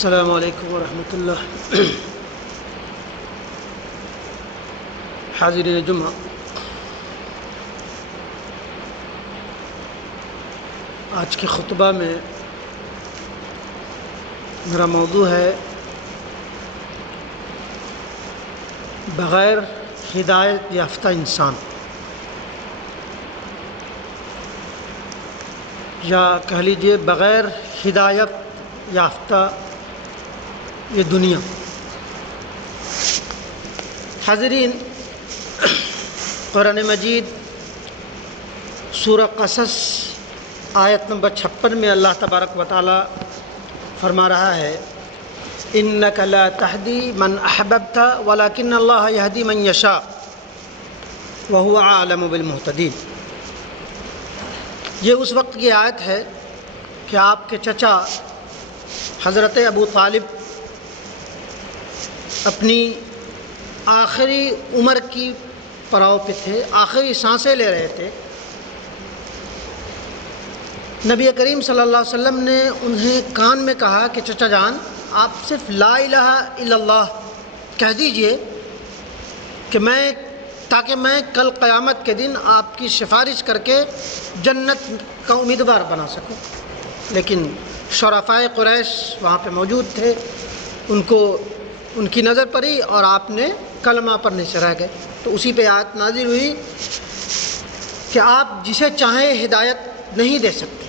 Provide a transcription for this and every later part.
السلام علیکم ورحمۃ اللہ۔ حاضرین جمعہ، آج کے خطبہ میں میرا موضوع ہے بغیر ہدایت یافتہ انسان، یا کہہ لیجیے بغیر ہدایت یافتہ یہ دنیا۔ حاضرین، قرآن مجید سورہ قصص آیت نمبر 56 میں اللہ تبارک و تعالی فرما رہا ہے اِنَّكَ لَا تَهْدِي مَنْ أَحْبَبْتَ وَلَكِنَّ اللَّهَ يَهْدِي مَنْ يَشَاءُ وَهُوَ أَعْلَمُ بِالْمُهْتَدِينَ۔ یہ اس وقت کی آیت ہے کہ آپ کے چچا حضرت ابو طالب اپنی آخری عمر کی پڑاؤ پہ تھے، آخری سانسیں لے رہے تھے۔ نبی کریم صلی اللہ علیہ وسلم نے انہیں کان میں کہا کہ چچا جان، آپ صرف لا الہ الا اللہ کہہ دیجئے کہ تاکہ میں کل قیامت کے دن آپ کی سفارش کر کے جنت کا امیدوار بنا سکوں۔ لیکن شرفائے قریش وہاں پہ موجود تھے، ان کی نظر پڑی اور آپ نے کلمہ پڑھنے سے رہ گئے۔ تو اسی پہ آیت نازل ہوئی کہ آپ جسے چاہیں ہدایت نہیں دے سکتے،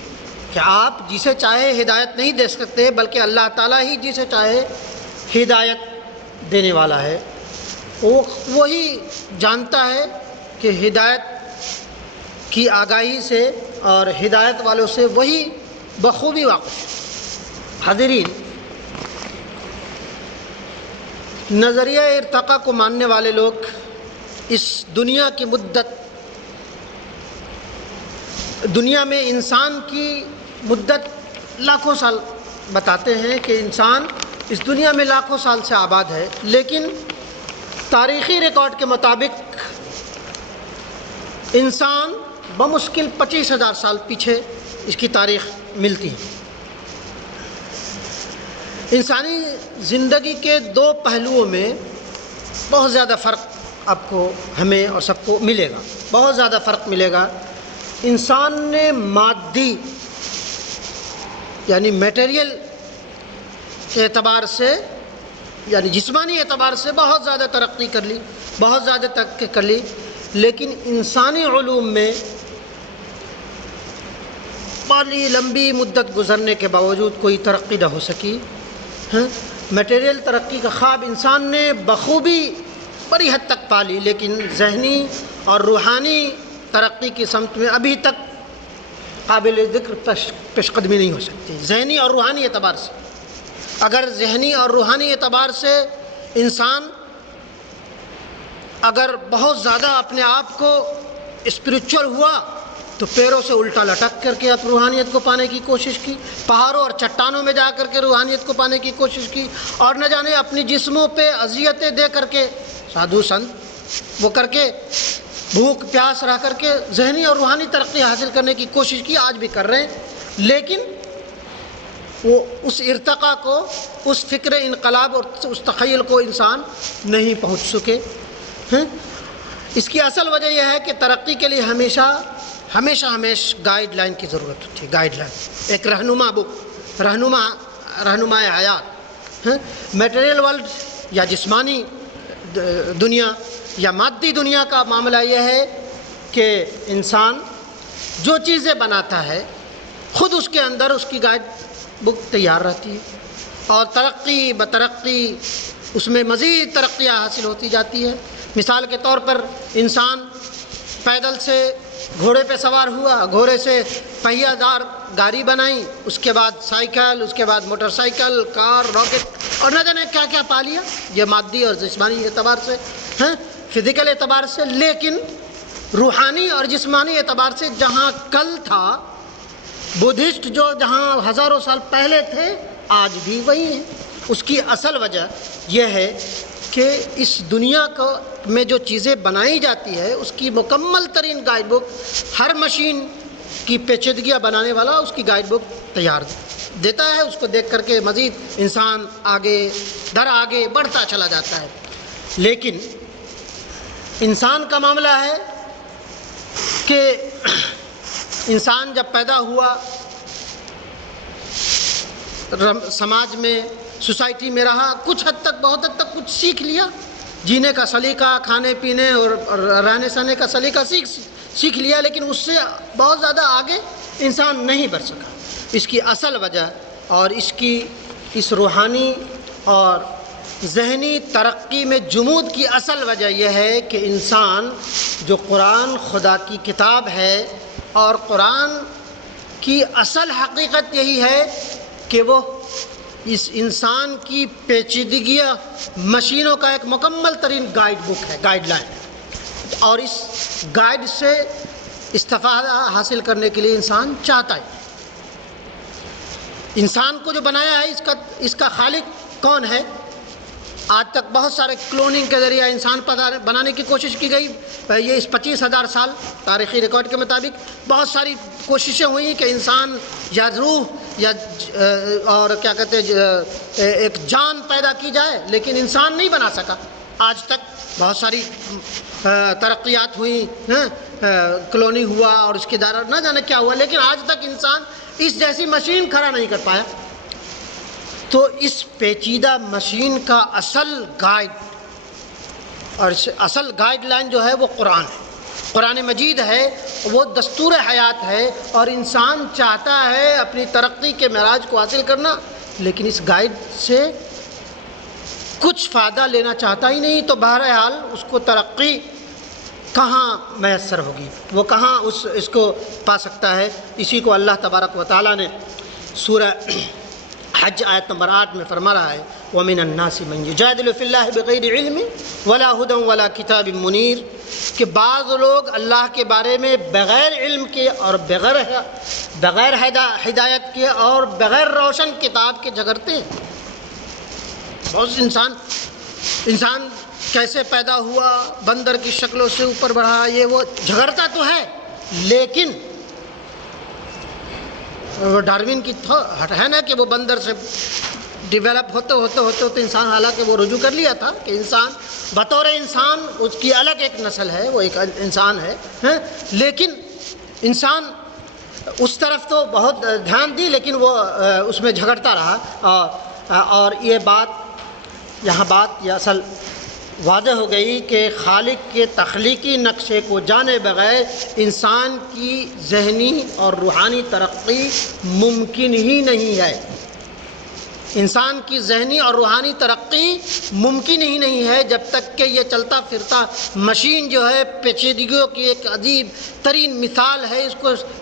کہ آپ جسے چاہے ہدایت نہیں دے سکتے، بلکہ اللہ تعالیٰ ہی جسے چاہے ہدایت دینے والا ہے۔ وہی جانتا ہے کہ ہدایت کی آگاہی سے اور ہدایت والوں سے وہی بخوبی واقف ہے۔ حاضرین، نظریہ ارتقاء کو ماننے والے لوگ اس دنیا کی مدت، دنیا میں انسان کی مدت لاکھوں سال بتاتے ہیں کہ انسان اس دنیا میں لاکھوں سال سے آباد ہے، لیکن تاریخی ریکارڈ کے مطابق انسان بمشکل 25,000 سال پیچھے اس کی تاریخ ملتی ہے۔ انسانی زندگی کے دو پہلوؤں میں بہت زیادہ فرق آپ کو، ہمیں اور سب کو ملے گا، بہت زیادہ فرق ملے گا۔ انسان نے مادی یعنی میٹیریل کے اعتبار سے، یعنی جسمانی اعتبار سے بہت زیادہ ترقی کر لی، بہت زیادہ ترقی کر لی، لیکن انسانی علوم میں بڑی لمبی مدت گزرنے کے باوجود کوئی ترقی نہ ہو سکی۔ میٹیریل ترقی کا خواب انسان نے بخوبی بڑی حد تک پالی، لیکن ذہنی اور روحانی ترقی کی سمت میں ابھی تک قابل ذکر پیش قدمی نہیں ہو سکتی، ذہنی اور روحانی اعتبار سے۔ اگر ذہنی اور روحانی اعتبار سے انسان اگر بہت زیادہ اپنے آپ کو اسپریچول ہوا تو پیروں سے الٹا لٹک کر کے اب روحانیت کو پانے کی کوشش کی، پہاڑوں اور چٹانوں میں جا کر کے روحانیت کو پانے کی کوشش کی، اور نہ جانے اپنی جسموں پہ اذیتیں دے کر کے، سادھو سنت وہ کر کے، بھوک پیاس رہ کر کے ذہنی اور روحانی ترقی حاصل کرنے کی کوشش کی، آج بھی کر رہے ہیں، لیکن وہ اس ارتقاء کو، اس فکر انقلاب اور اس تخیل کو انسان نہیں پہنچ سکے۔ اس کی اصل وجہ یہ ہے کہ ترقی کے لیے ہمیشہ گائیڈ لائن کی ضرورت ہوتی ہے، گائیڈ لائن، ایک رہنما بک، رہنما حیات۔ میٹیریل ورلڈ یا جسمانی دنیا یا مادی دنیا کا معاملہ یہ ہے کہ انسان جو چیزیں بناتا ہے خود اس کے اندر اس کی گائیڈ بک تیار رہتی ہے، اور ترقی بترقی اس میں مزید ترقیاں حاصل ہوتی جاتی ہے۔ مثال کے طور پر انسان پیدل سے گھوڑے پہ سوار ہوا، گھوڑے سے پہیہ دار گاڑی بنائی، اس کے بعد سائیکل، اس کے بعد موٹر سائیکل، کار، راکٹ، اور نہ جانے کیا کیا پا لیا، یہ مادی اور جسمانی اعتبار سے، فزیکل اعتبار سے۔ لیکن روحانی اور جسمانی اعتبار سے جہاں کل تھا، بدھسٹ جو جہاں ہزاروں سال پہلے تھے، آج بھی وہی ہیں۔ اس کی اصل وجہ یہ ہے کہ اس دنیا میں جو چیزیں بنائی جاتی ہے اس کی مکمل ترین گائیڈ بک، ہر مشین کی پیچیدگیاں بنانے والا اس کی گائیڈ بک تیار دیتا ہے، اس کو دیکھ کر کے مزید انسان آگے بڑھتا چلا جاتا ہے۔ لیکن انسان کا معاملہ ہے کہ انسان جب پیدا ہوا، سماج میں، سوسائٹی میں رہا، کچھ حد تک، بہت حد تک کچھ سیکھ لیا، جینے کا سلیقہ، کھانے پینے اور رہنے سہنے کا سلیقہ سیکھ لیا، لیکن اس سے بہت زیادہ آگے انسان نہیں بڑھ سکا۔ اس کی اصل وجہ اور اس روحانی اور ذہنی ترقی میں جمود کی اصل وجہ یہ ہے کہ انسان جو قرآن خدا کی کتاب ہے، اور قرآن کی اصل حقیقت یہی ہے کہ وہ اس انسان کی پیچیدگیاں مشینوں کا ایک مکمل ترین گائیڈ بک ہے، گائیڈ لائن ہے، اور اس گائیڈ سے استفادہ حاصل کرنے کے لیے انسان چاہتا ہے۔ انسان کو جو بنایا ہے اس کا خالق کون ہے؟ آج تک بہت سارے کلوننگ کے ذریعہ انسان بنانے کی کوشش کی گئی، یہ اس 25,000 سال تاریخی ریکارڈ کے مطابق بہت ساری کوششیں ہوئی کہ انسان یا روح یا اور کیا کہتے ہیں ایک جان پیدا کی جائے، لیکن انسان نہیں بنا سکا۔ آج تک بہت ساری ترقیات ہوئی، کلوننگ ہوا اور اس کے دوران نہ جانے کیا ہوا، لیکن آج تک انسان اس جیسی مشین کھڑا نہیں کر پایا۔ تو اس پیچیدہ مشین کا اصل گائیڈ اور اصل گائیڈ لائن جو ہے وہ قرآن ہے، قرآن مجید ہے، وہ دستور حیات ہے، اور انسان چاہتا ہے اپنی ترقی کے معراج کو حاصل کرنا، لیکن اس گائیڈ سے کچھ فائدہ لینا چاہتا ہی نہیں، تو بہرحال اس کو ترقی کہاں میسر ہوگی، وہ کہاں اس کو پا سکتا ہے۔ اسی کو اللہ تبارک و تعالیٰ نے سورہ حج آیت نمبر 8 میں فرما رہا ہے، وَمِنَ النَّاسِ مَن يُجَادِلُ فِي اللَّهِ بِغَيْرِ عِلْمٍ وَلَا هُدًى وَلَا كِتَابٍ مُنِيرٍ، کہ بعض لوگ اللہ کے بارے میں بغیر علم کے اور بغیر ہدایت کے اور بغیر روشن کتاب کے جھگڑتے ہیں۔ بہت سے انسان کیسے پیدا ہوا، بندر کی شکلوں سے اوپر بڑھا، یہ وہ جھگڑتا تو ہے، لیکن وہ ڈارون کی ہے نا کہ وہ بندر سے ڈیولپ ہوتے انسان، حالانکہ وہ رجوع کر لیا تھا کہ انسان بطور انسان اس کی الگ ایک نسل ہے، وہ ایک انسان ہے، لیکن انسان اس طرف تو بہت دھیان دی، لیکن وہ اس میں جھگڑتا رہا، اور یہ اصل واضح ہو گئی کہ خالق کے تخلیقی نقشے کو جانے بغیر انسان کی ذہنی اور روحانی ترقی ممکن ہی نہیں ہے۔ انسان کی ذہنی اور روحانی ترقی ممکن ہی نہیں ہے جب تک کہ یہ چلتا پھرتا مشین جو ہے پیچیدگیوں کی ایک عجیب ترین مثال ہے،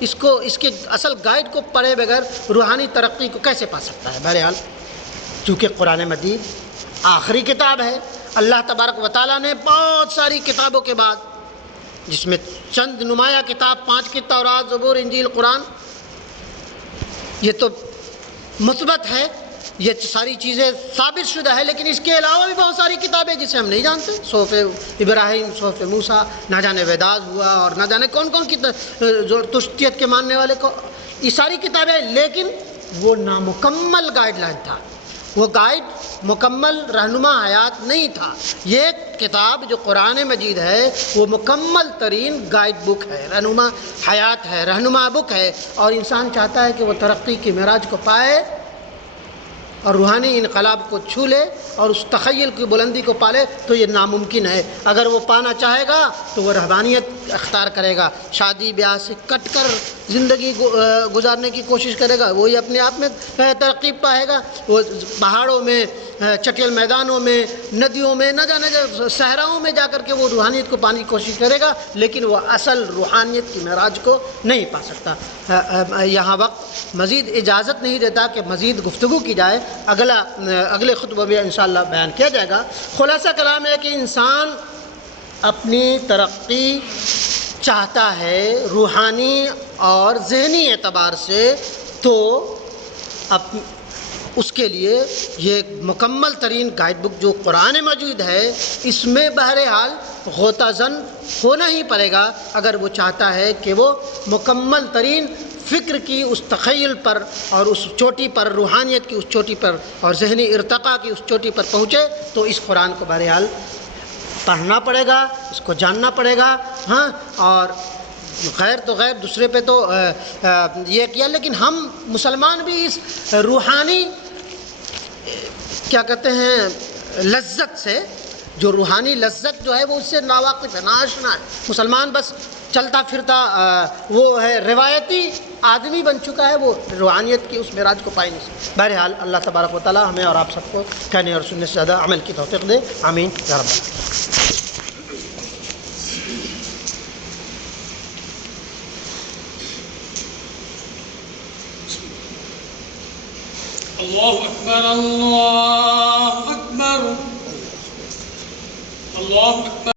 اس کے اصل گائیڈ کو پڑھے بغیر روحانی ترقی کو کیسے پا سکتا ہے؟ بہرحال چونکہ قرآن مجید آخری کتاب ہے، اللہ تبارک و تعالیٰ نے بہت ساری کتابوں کے بعد، جس میں چند نمایاں کتاب 5 کی تورات، زبور، انجیل، قرآن، یہ تو مثبت ہے، یہ ساری چیزیں ثابت شدہ ہے، لیکن اس کے علاوہ بھی بہت ساری کتابیں جسے ہم نہیں جانتے، صحف ابراہیم، صحف موسیٰ، نہ جانے ویداس ہوا، اور نہ جانے کون کون جو تشتیت کے ماننے والے کو، یہ ساری کتابیں، لیکن وہ نامکمل گائیڈ لائن تھا، وہ گائیڈ مکمل رہنما حیات نہیں تھا۔ یہ کتاب جو قرآن مجید ہے وہ مکمل ترین گائیڈ بک ہے، رہنما حیات ہے، رہنما بک ہے، اور انسان چاہتا ہے کہ وہ ترقی کی معراج کو پائے اور روحانی انقلاب کو چھو لے اور اس تخیل کی بلندی کو پالے، تو یہ ناممکن ہے۔ اگر وہ پانا چاہے گا تو وہ رہبانیت اختیار کرے گا، شادی بیاہ سے کٹ کر زندگی گزارنے کی کوشش کرے گا، وہی اپنے آپ میں ترقی پائے گا۔ وہ پہاڑوں میں، چٹیل میدانوں میں، ندیوں میں، نہ جانے صحراؤں میں جا کر کے وہ روحانیت کو پانے کی کوشش کرے گا، لیکن وہ اصل روحانیت کی معراج کو نہیں پا سکتا۔ یہاں وقت مزید اجازت نہیں دیتا کہ مزید گفتگو کی جائے، اگلے خطبہ میں انشاءاللہ بیان کیا جائے گا۔ خلاصہ کلام ہے کہ انسان اپنی ترقی چاہتا ہے روحانی اور ذہنی اعتبار سے، تو اس کے لیے یہ مکمل ترین گائیڈ بک جو قرآن مجید ہے، اس میں بہرحال غوطہ زن ہونا ہی پڑے گا اگر وہ چاہتا ہے کہ وہ مکمل ترین فکر کی اس تخیل پر اور اس چوٹی پر، روحانیت کی اس چوٹی پر اور ذہنی ارتقاء کی اس چوٹی پر پہنچے تو اس قرآن کو بہرحال پڑھنا پڑے گا، اس کو جاننا پڑے گا. ہاں، اور غیر تو غیر دوسرے پہ تو یہ کیا، لیکن ہم مسلمان بھی اس روحانی کیا کہتے ہیں لذت سے، جو روحانی لذت جو ہے وہ اس سے ناواقف ہے، ناآشنا ہے. مسلمان بس چلتا پھرتا وہ ہے، روایتی آدمی بن چکا ہے، وہ روحانیت کی اس معراج کو پائے نہیں سکتا. بہرحال اللہ تبارک و تعالی ہمیں اور آپ سب کو کہنے اور سننے سے زیادہ عمل کی توفیق دے. آمین یا رب العالمین. اللہ اکبر اللہ اکبر اللہ اکبر.